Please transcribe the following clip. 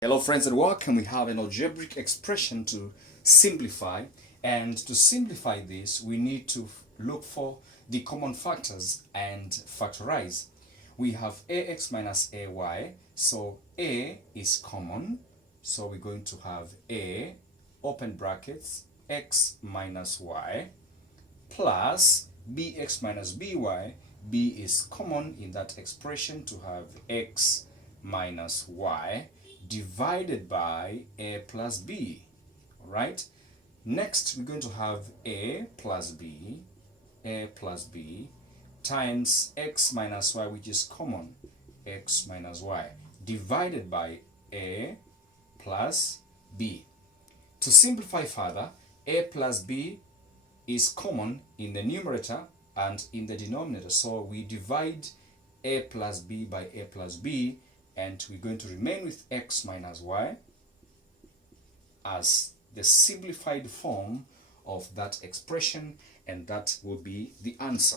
Hello friends and welcome. We have an algebraic expression to simplify, and to simplify this we need to look for the common factors and factorize. We have ax minus ay, so a is common, so we're going to have a open brackets x minus y plus bx minus by. B is common in that expression to have x minus y divided by a plus b. All right, next we're going to have a plus b times x minus y, which is common, x minus y divided by a plus b. To simplify further, a plus b is common in the numerator and in the denominator, so we divide a plus b by a plus b, and we're going to remain with x minus y as the simplified form of that expression, and that will be the answer.